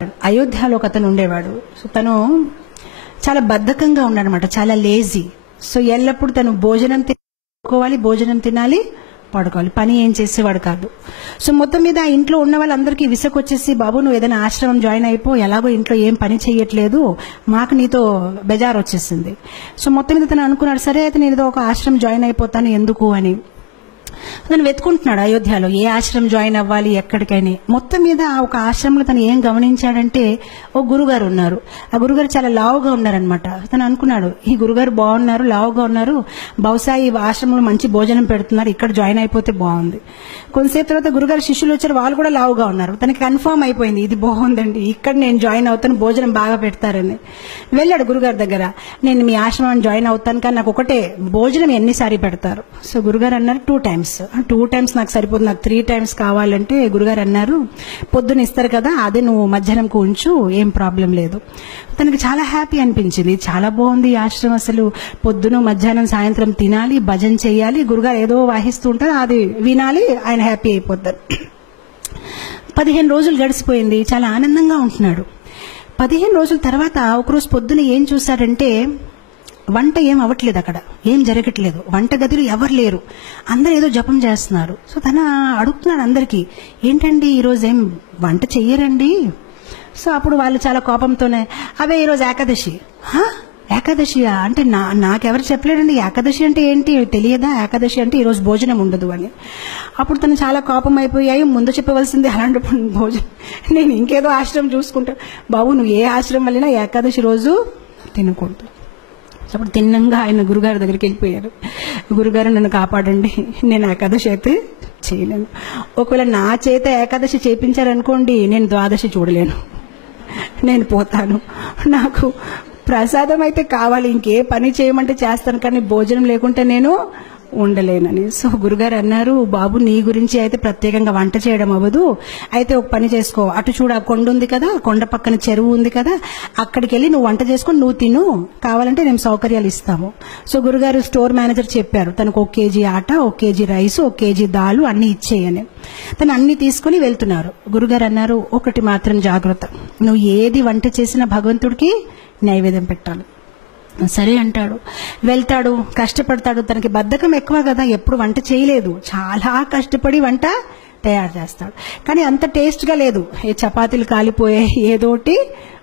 అయోధ్యలో ఒక అతను ఉండేవాడు. సో తను చాలా బద్ధకంగా ఉన్నాడనమాట, చాలా లేజీ. సో ఎల్లప్పుడు తను భోజనం తినుకోవాలి, భోజనం తినాలి, పడుకోవాలి, పని ఏం చేసేవాడు కాదు. సో మొత్తం మీద ఆ ఇంట్లో ఉన్న వాళ్ళందరికీ విసుకొచ్చేసి, బాబు నువ్వు ఏదైనా ఆశ్రమం జాయిన్ అయిపో, ఎలాగో ఇంట్లో ఏం పని చేయట్లేదు, మాకు నీతో బెజార్ వచ్చేసింది. సో మొత్తం మీద తను అనుకున్నాడు, సరే అయితే నేను ఏదో ఒక ఆశ్రమం జాయిన్ అయిపోతాను ఎందుకు అని. తను వెతుకుంటున్నాడు అయోధ్యలో ఏ ఆశ్రమం జాయిన్ అవ్వాలి ఎక్కడికైనా. మొత్తం మీద ఒక ఆశ్రమంలో తను ఏం గమనించాడంటే, ఓ గురుగారు ఉన్నారు. ఆ గురుగారు చాలా లావుగా ఉన్నారనమాట. తను అనుకున్నాడు, ఈ గురుగారు బాగున్నారు, లావుగా ఉన్నారు, బహుశా ఈ ఆశ్రమంలో మంచి భోజనం పెడుతున్నారు, ఇక్కడ జాయిన్ అయిపోతే బాగుంది. కొంతసేపు తర్వాత గురుగారు శిష్యులు వచ్చారు, వాళ్ళు కూడా లావుగా ఉన్నారు. తనకి కన్ఫర్మ్ అయిపోయింది, ఇది బాగుందండి, ఇక్కడ నేను జాయిన్ అవుతాను, భోజనం బాగా పెడతారని. వెళ్ళాడు గురుగారి దగ్గర, నేను మీ ఆశ్రమం జాయిన్ అవుతాను, కానీ నాకు ఒకటే, భోజనం ఎన్నిసారి పెడతారు? సో గురుగారు అన్నారు 2 times. 2 times నాకు సరిపోతుంది, నాకు 3 times కావాలంటే గురుగారు అన్నారు, పొద్దున ఇస్తారు కదా, అదే నువ్వు మధ్యాహ్నంకు ఉంచు, ఏం ప్రాబ్లం లేదు. తనకి చాలా హ్యాపీ అనిపించింది, చాలా బాగుంది ఈ ఆశ్రమం, అసలు పొద్దున మధ్యాహ్నం సాయంత్రం తినాలి, భజన చేయాలి, గురుగారు ఏదో వాహిస్తూ ఉంటారు, అది వినాలి, ఆయన హ్యాపీ అయిపోతారు. 15 రోజులు గడిచిపోయింది, చాలా ఆనందంగా ఉంటున్నాడు. 15 రోజుల తర్వాత ఒకరోజు పొద్దున ఏం చూశాడంటే, వంట ఏం అవ్వట్లేదు, అక్కడ ఏం జరగట్లేదు, వంట గదిలో ఎవరు లేరు, అందరు ఏదో జపం చేస్తున్నారు. సో తన అడుగుతున్నాడు అందరికీ, ఏంటండి ఈరోజు ఏం వంట చెయ్యరండి? సో అప్పుడు వాళ్ళు చాలా కోపంతోనే, అవే ఈరోజు ఏకాదశి. ఏకాదశియా అంటే నాకెవరు చెప్పలేడండి, ఏకాదశి అంటే ఏంటి తెలియదా, ఏకాదశి అంటే ఈరోజు భోజనం ఉండదు అని. అప్పుడు తను చాలా కోపం అయిపోయాయి, ముందు చెప్పవలసింది, అలాంటి భోజనం నేను ఇంకేదో ఆశ్రమం చూసుకుంటా. బాబు నువ్వు ఏ ఆశ్రమం వెళ్ళినా ఏకాదశి రోజు తినకూడదు. అప్పుడు తిన్నంగా ఆయన గురుగారి దగ్గరికి వెళ్ళిపోయారు, గురుగారు నన్ను కాపాడండి, నేను ఏకాదశి అయితే చేయలేను, ఒకవేళ నా చేత ఏకాదశి చేయించారనుకోండి, నేను ద్వాదశి చూడలేను, నేను పోతాను, నాకు ప్రసాదం అయితే కావాలి, ఇంకే పని చేయమంటే చేస్తాను, కానీ భోజనం లేకుంటే నేను ఉండలేనని. సో గురుగారు అన్నారు, బాబు నీ గురించి అయితే ప్రత్యేకంగా వంట చేయడం అవ్వదు, అయితే ఒక పని చేసుకో, అటు చూడ కొండ ఉంది కదా, కొండ పక్కన చెరువు ఉంది కదా, అక్కడికి వెళ్ళి నువ్వు వంట చేసుకొని నువ్వు తిను, కావాలంటే మేము సౌకర్యాలు ఇస్తాము. సో గురుగారు స్టోర్ మేనేజర్ చెప్పారు, తనకు 1 kg ఆట, 1 kg రైస్, 1 kg దాలు అన్ని ఇచ్చేయని. తను అన్ని తీసుకుని వెళ్తున్నారు. గురుగారు అన్నారు, ఒకటి మాత్రం జాగ్రత్త, నువ్వు ఏది వంట చేసినా భగవంతుడికి నైవేద్యం పెట్టాలి. సరే అంటాడు, వెళ్తాడు, కష్టపడతాడు. తనకి బద్ధకం ఎక్కువ కదా, ఎప్పుడు వంట చేయలేదు, చాలా కష్టపడి వంట తయారు చేస్తాడు, కానీ అంత టేస్ట్గా లేదు, ఏ చపాతీలు కాలిపోయాయి, ఏదోటి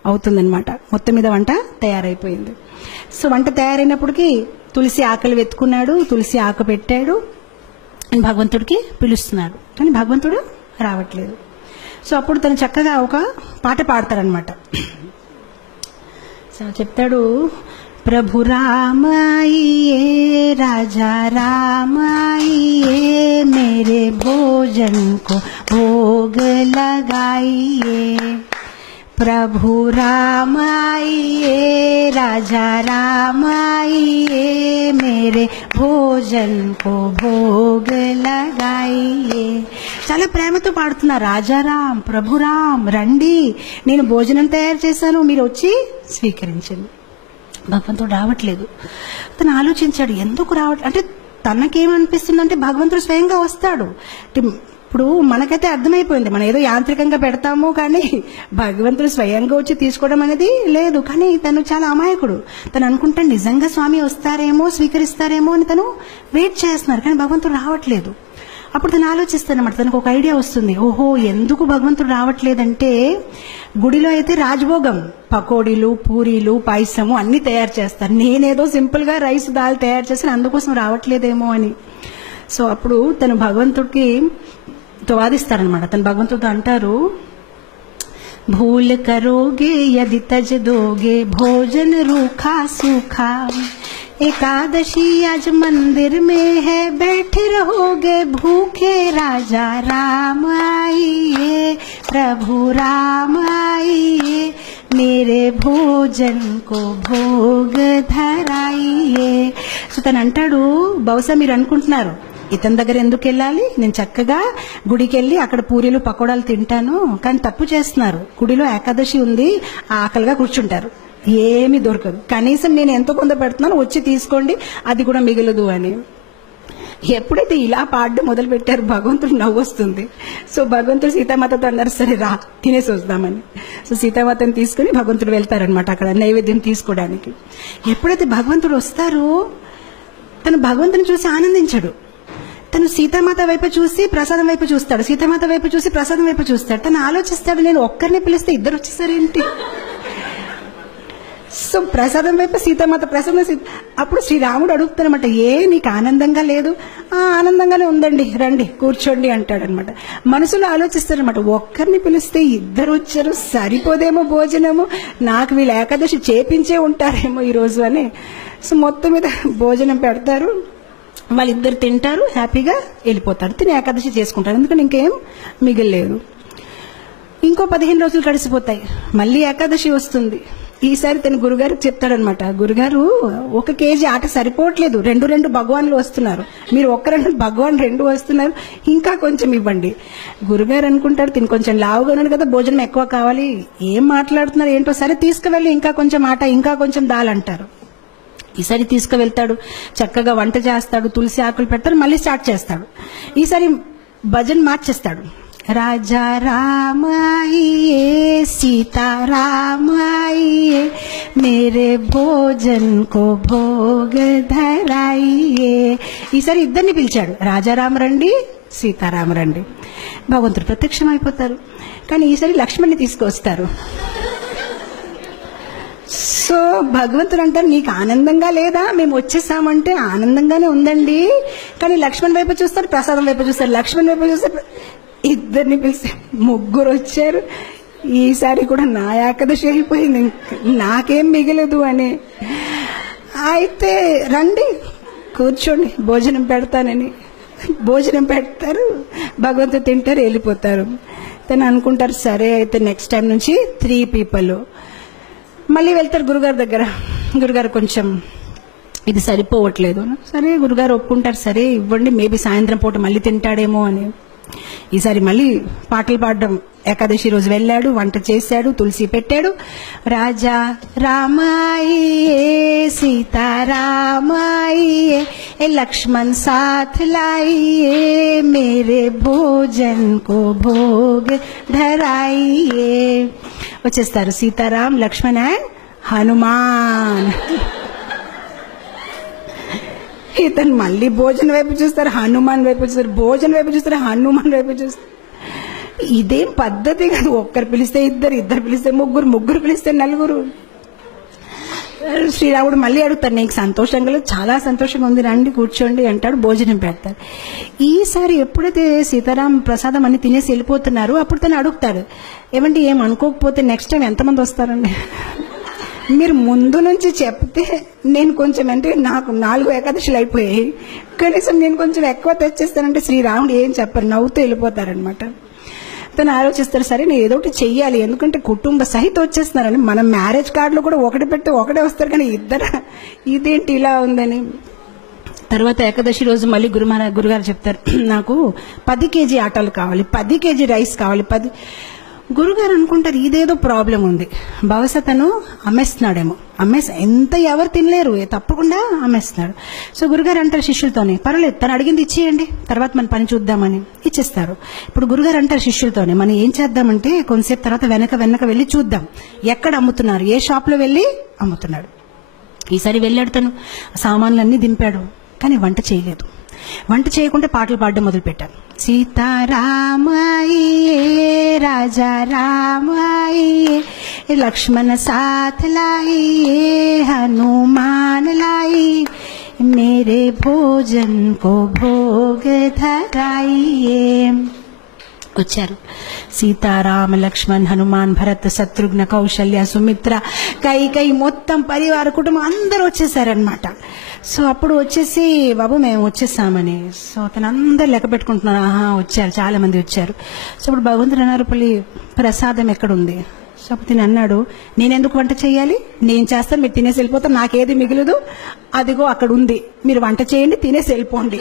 అవుతుందన్నమాట. మొత్తం మీద వంట తయారైపోయింది. సో వంట తయారైనప్పటికీ తులసి ఆకలి వెతుకున్నాడు, తులసి ఆకు పెట్టాడు, భగవంతుడికి పిలుస్తున్నాడు, కానీ భగవంతుడు రావట్లేదు. సో అప్పుడు తను చక్కగా ఒక పాట పాడతారనమాట. సో చెప్తాడు, प्रभु राम आइए, राजा राम आइए, मेरे भोजन को भोग लगाइए, प्रभु राम आइए, राजा राम आइए, मेरे भोजन को भोग लगाइए. చాలా ప్రేమతో పాడుతున్నా, రాజారాం ప్రభురాం రండి, నేను భోజనం తయారు చేశాను, మీరు వచ్చి స్వీకరించండి. భగవంతుడు రావట్లేదు. తను ఆలోచించాడు, ఎందుకు అంటే తనకేమనిపిస్తుందంటే భగవంతుడు స్వయంగా వస్తాడు. ఇప్పుడు మనకైతే అర్థమైపోయింది, మనం ఏదో యాంత్రికంగా పెడతాము, కానీ భగవంతుడు స్వయంగా వచ్చి తీసుకోవడం అనేది లేదు. కానీ తను చాలా అమాయకుడు, తను అనుకుంటాడు నిజంగా స్వామి వస్తారేమో, స్వీకరిస్తారేమో అని తను వెయిట్ చేస్తున్నారు, కానీ భగవంతుడు రావట్లేదు. అప్పుడు తను ఆలోచిస్తానమాట, తనకు ఒక ఐడియా వస్తుంది, ఓహో ఎందుకు భగవంతుడు రావట్లేదంటే, గుడిలో అయితే రాజభోగం, పకోడీలు, పూరీలు, పాయసము అన్ని తయారు చేస్తారు, నేనేదో సింపుల్ గా రైస్ దాల్ తయారు చేస్తాను, అందుకోసం రావట్లేదేమో అని. సో అప్పుడు తను భగవంతుడికి వాదిస్తారనమాట. తను భగవంతుడితో అంటారు, భూల్ కరోగే యది తజ్ దోగే భోజన రూఖా సూఖా, एकादशी आज मंदिर में है, बैठे रहोगे भूखे, राजा राम आइए, प्रभु राम आइए, मेरे भोजन को भोग धराइए. సో తను అంటాడు, బహుశా మీరు అనుకుంటున్నారు ఇతని దగ్గర ఎందుకు వెళ్ళాలి, నేను చక్కగా గుడికి వెళ్ళి అక్కడ పూరీలు పకోడాలు తింటాను, కానీ తప్పు చేస్తున్నారు, గుడిలో ఏకాదశి ఉంది, ఆకలిగా కూర్చుంటారు, ఏమీ దొరకదు, కనీసం నేను ఎంతో కొంత పెడుతున్నాను, వచ్చి తీసుకోండి, అది కూడా మిగలదు అని. ఎప్పుడైతే ఇలా పాడడం మొదలు పెట్టారు భగవంతుడు నవ్వు వస్తుంది. సో భగవంతుడు సీతామాతతో అన్నారు, సరే రా తినేసి వద్దామని. సో సీతామాతని తీసుకుని భగవంతుడు వెళ్తారనమాట అక్కడ నైవేద్యం తీసుకోవడానికి. ఎప్పుడైతే భగవంతుడు వస్తారో తను భగవంతుని చూసి ఆనందించడు. తను సీతామాత వైపు చూసి ప్రసాదం వైపు చూస్తాడు, సీతామాత వైపు చూసి ప్రసాదం వైపు చూస్తాడు. తను ఆలోచిస్తాడు, నేను ఒక్కరిని పిలిస్తే ఇద్దరు వచ్చేసారేంటి. సో ప్రసాదం వైపు సీతామాత, ప్రసాదం అప్పుడు శ్రీరాముడు అడుగుతారనమాట, నీకు ఆనందంగా లేదు? ఆనందంగానే ఉందండి, రండి కూర్చోండి అంటాడనమాట. మనసులో ఆలోచిస్తారనమాట, ఒక్కరిని పిలిస్తే ఇద్దరు వచ్చారు, సరిపోదేమో భోజనము, నాకు వీళ్ళు ఏకాదశి చేపించే ఉంటారేమో ఈరోజు అని. సో మొత్తం మీద భోజనం పెడతారు, వాళ్ళిద్దరు తింటారు, హ్యాపీగా వెళ్ళిపోతారు, తిని ఏకాదశి చేసుకుంటారు. ఎందుకంటే ఇంకేం మిగిలేదు. ఇంకో 15 రోజులు గడిచిపోతాయి, మళ్ళీ ఏకాదశి వస్తుంది. ఈసారి తన గురుగారికి చెప్తాడనమాట, గురుగారు 1 కేజీ ఆట సరిపోవట్లేదు, 2 భగవాన్లు వస్తున్నారు, మీరు 1 భగవాన్ 2 వస్తున్నారు, ఇంకా కొంచెం ఇవ్వండి. గురుగారు అనుకుంటారు, తిని కొంచెం లావుగా ఉన్నాడు కదా, భోజనం ఎక్కువ కావాలి, ఏం మాట్లాడుతున్నారు ఏంటో, సరే తీసుకువెళ్ళి ఇంకా కొంచెం ఆట, ఇంకా కొంచెం దాల్ అంటారు. ఈసారి తీసుకువెళ్తాడు, చక్కగా వంట చేస్తాడు, తులసి ఆకులు పెడతాడు, మళ్ళీ స్టార్ట్ చేస్తాడు. ఈసారి భజన్ మార్చేస్తాడు, రాజా రామ ఆయియే సీతా రామ ఆయియే మేరే భోజన్ కో భోగ ధరాయియే. ఈసారి ఇద్దరిని పిలిచాడు, రాజారామ రండి, సీతారామ రండి. భగవంతుడు ప్రత్యక్షం అయిపోతారు. కానీ ఈసారి లక్ష్మణ్ని తీసుకొస్తారు. సో భగవంతుడు అంటారు, నీకు ఆనందంగా లేదా? మేము వచ్చేసామంటే ఆనందంగానే ఉందండి, కానీ లక్ష్మణ్ వైపు చూస్తారు, ప్రసాదం వైపు చూస్తారు, లక్ష్మణ్ వైపు చూస్తారు. ఇద్దరిని పిలిస్తే 3 వచ్చారు. ఈసారి కూడా నా ఏకాదశి అయిపోయింది, నాకేం మిగలదు అని. అయితే రండి కూర్చోండి భోజనం పెడతానని భోజనం పెడతారు, భగవంతుడు తింటారు, వెళ్ళిపోతారు. తను అనుకుంటారు, సరే అయితే నెక్స్ట్ టైం నుంచి 3 పీపుల్. మళ్ళీ వెళ్తారు గురుగారి దగ్గర, గురుగారు కొంచెం ఇది సరిపోవట్లేదు. సరే గురుగారు ఒప్పుకుంటారు, సరే ఇవ్వండి, మేబీ సాయంత్రం పూట మళ్ళీ తింటాడేమో అని. ఈసారి మళ్ళీ పాటలు పాడడం, ఏకాదశి రోజు వెళ్ళాడు, వంట చేశాడు, తులసి పెట్టాడు. రాజా రామాయియే సీతారామాయియే లక్ష్మణ్ సాథ్ లాయియే మేరే భోజన్ కో భోగ్ ధరాయియే. వచ్చేస్తారు సీతారాం, లక్ష్మణ్ అండ్ హనుమాన్. ఇతను మళ్ళీ భోజనం వైపు చూస్తారు, హనుమాన్ వైపు చూస్తారు, భోజనం వైపు చూస్తారు, హనుమాన్ వైపు చూస్తారు. ఇదేం పద్ధతి కాదు, ఒక్కరు పిలిస్తే ఇద్దరు, ఇద్దరు పిలిస్తే ముగ్గురు, ముగ్గురు పిలిస్తే 4. శ్రీరాముడు మళ్ళీ అడుగుతారు, నీకు సంతోషంగా లేదు? చాలా సంతోషంగా ఉంది, రండి కూర్చోండి అంటాడు, భోజనం పెడతారు. ఈసారి ఎప్పుడైతే సీతారాం ప్రసాదం అన్ని తినేసి వెళ్ళిపోతున్నారు, అప్పుడు తను అడుగుతాడు, ఏమంటే ఏం అనుకోకపోతే నెక్స్ట్ టైం ఎంతమంది వస్తారండి? మీరు ముందు నుంచి చెప్తే నేను కొంచెం, అంటే నాకు 4 ఏకాదశులు అయిపోయాయి, కనీసం నేను కొంచెం ఎక్కువ తెచ్చేస్తానంటే శ్రీరాముడు ఏం చెప్పరు, నవ్వుతూ వెళ్ళిపోతారనమాట. తను ఆలోచిస్తారు, సరే నేను ఏదో ఒకటి చెయ్యాలి, ఎందుకంటే కుటుంబ సహితం వచ్చేస్తున్నారని. మనం మ్యారేజ్ కార్డులో కూడా 1 పెడితే 1 వస్తారు, కానీ ఇద్దరు, ఇదేంటి ఇలా ఉందని. తర్వాత ఏకాదశి రోజు మళ్ళీ గురుగారు చెప్తారు, నాకు 10 కేజీ ఆటలు కావాలి, 10 కేజీ రైస్ కావాలి. గురుగారు అనుకుంటారు, ఇదేదో ప్రాబ్లం ఉంది, బహుశా తను అమ్మేస్తున్నాడేమో, ఎంత ఎవరు తినలేరు, తప్పకుండా అమ్మేస్తున్నాడు. సో గురుగారు అంటారు శిష్యులతోనే, పర్వాలేదు తను అడిగింది ఇచ్చేయండి, తర్వాత మన పని చూద్దామని ఇచ్చేస్తారు. ఇప్పుడు గురుగారు అంటారు శిష్యులతోనే, మనం ఏం చేద్దామంటే కొంతసేపు తర్వాత వెనక వెళ్ళి చూద్దాం, ఎక్కడ అమ్ముతున్నారు, ఏ షాప్ లో వెళ్ళి అమ్ముతున్నాడు. ఈసారి వెళ్ళాడు, తను సామాన్లన్నీ దింపాడు, కానీ వంట చేయలేదు. వంట చేయకుండా పాటలు పాడడం మొదలు పెట్టారు. సీతారామాయియే రాజా రామాయియే లక్ష్మణ సాథ్ లాయియే హనుమాన్ లాయి మేరే భోజన్ కో భోగ ధరాయియే. వచ్చారు సీతారామ, లక్ష్మణ్, హనుమాన్, భరత్, శత్రుఘ్న, కౌశల్య, సుమిత్ర, కైకేయి, మొత్తం పరివార కుటుంబం అందరూ వచ్చేసారనమాట. సో అప్పుడు వచ్చేసి, బాబు మేము వచ్చేసామని. సో అతను అందరు లెక్క పెట్టుకుంటున్నారు, వచ్చారు, చాలా మంది వచ్చారు. సో ఇప్పుడు భగవంతుడు అన్నారు, ప్రసాదం ఎక్కడుంది? సో అప్పుడు తిని అన్నాడు, నేనెందుకు వంట చేయాలి, నేను చేస్తాను, మీరు తినేసి వెళ్ళిపోతాను, నాకేది మిగలదు, అదిగో అక్కడ ఉంది, మీరు వంట చేయండి, తినేసి వెళ్ళిపోండి,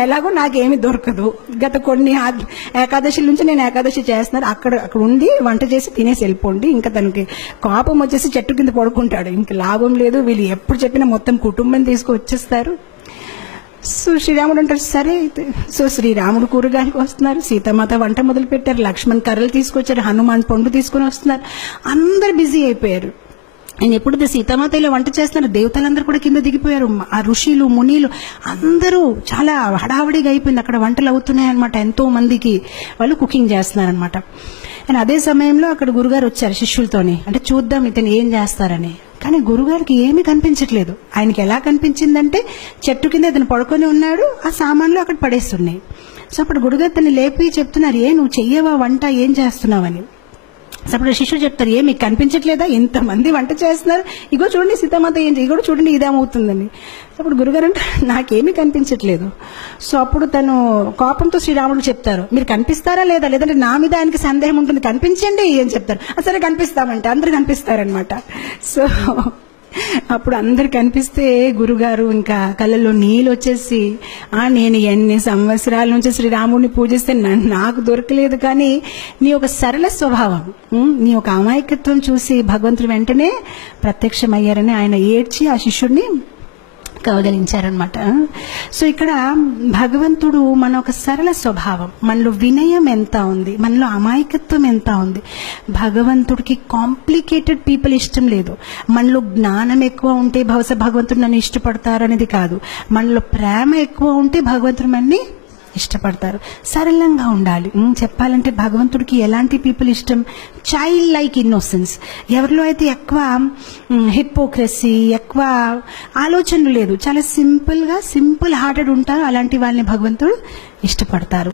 ఎలాగో నాకేమి దొరకదు, గత కొన్ని ఏకాదశి నుంచి నేను ఏకాదశి చేస్తున్నాను, అక్కడ ఉండి వంట చేసి తినేసి వెళ్ళిపోండి. ఇంకా తనకి కోపం వచ్చేసి చెట్టు కింద పడుకుంటాడు, ఇంక లాభం లేదు, వీళ్ళు ఎప్పుడు చెప్పినా మొత్తం కుటుంబం తీసుకు వచ్చేస్తారు. సో శ్రీరాముడు అంటారు సరే అయితే. సో శ్రీరాముడు కూరగాయలకు వస్తున్నారు, సీతామాత వంట మొదలు పెట్టారు, లక్ష్మణ్ కర్రలు తీసుకొచ్చారు, హనుమాన్ పండు తీసుకుని వస్తున్నారు, అందరు బిజీ అయిపోయారు. ఆయన ఎప్పుడైతే సీతామాత ఇలా వంట చేస్తున్నారు, దేవతలందరూ కూడా కింద దిగిపోయారు, ఆ ఋషులు మునీలు అందరూ చాలా హడావడిగా అయిపోయింది. అక్కడ వంటలు అవుతున్నాయి అనమాట, ఎంతో మందికి వాళ్ళు కుకింగ్ చేస్తున్నారనమాట. అండ్ అదే సమయంలో అక్కడ గురుగారు వచ్చారు శిష్యులతోని, అంటే చూద్దాం ఇతను ఏం చేస్తారని. కానీ గురుగారికి ఏమీ కనిపించట్లేదు. ఆయనకి ఎలా కనిపించిందంటే చెట్టు కింద ఇతను పడుకొని ఉన్నాడు, ఆ సామాన్లు అక్కడ పడేస్తున్నాయి. సో అప్పుడు గురుగారు తను లేపి చెప్తున్నారు, నువ్వు చెయ్యవా వంట, ఏం చేస్తున్నావని. సో అప్పుడు శిష్యుడు చెప్తారు, మీకు కనిపించట్లేదా, ఇంతమంది వంట చేస్తున్నారు, ఇగో చూడండి సీతామాత ఇగో చూడండి ఇదేమవుతుందని. అప్పుడు గురుగారు అంటే నాకేమీ కనిపించట్లేదు. సో అప్పుడు తను కోపంతో శ్రీరాముడు చెప్తారు, మీరు కనిపిస్తారా లేదా, లేదంటే నా మీద ఆయనకి సందేహం ఉంటుంది, కనిపించండి అని చెప్తారు. సరే కనిపిస్తామంటే అందరు కనిపిస్తారనమాట. సో అప్పుడు అందరు కనిపిస్తే గురుగారు ఇంకా కళ్ళల్లో నీళ్ళు వచ్చేసి, నేను ఎన్ని సంవత్సరాల నుంచి శ్రీరాముడిని పూజిస్తే నాకు దొరకలేదు, కానీ నీ ఒక సరళ స్వభావం, నీ ఒక అమాయకత్వం చూసి భగవంతుడు వెంటనే ప్రత్యక్షమయ్యారని ఆయన ఏడ్చి ఆ శిష్యుడిని కౌగలించారనమాట. సో ఇక్కడ భగవంతుడు మన ఒక సరళ స్వభావం, మనలో వినయం ఎంత ఉంది, మనలో అమాయకత్వం ఎంత ఉంది. భగవంతుడికి కాంప్లికేటెడ్ పీపుల్ ఇష్టం లేదు. మనలో జ్ఞానం ఎక్కువ ఉంటే బహుశా భగవంతుడు నన్ను ఇష్టపడతారు అనేది కాదు, మనలో ప్రేమ ఎక్కువ ఉంటే భగవంతుడు మనని ఇష్టపడతారు. సరళంగా ఉండాలి. చెప్పాలంటే భగవంతుడికి ఎలాంటి పీపుల్ ఇష్టం, చైల్డ్ లైక్ ఇన్నోసెన్స్. ఎవరిలో అయితే ఎక్కువ హిపోక్రసీ, ఎక్కువ ఆలోచనలు లేదు, చాలా సింపుల్ హార్టెడ్ ఉంటారు, అలాంటి వాళ్ళని భగవంతుడు ఇష్టపడతారు.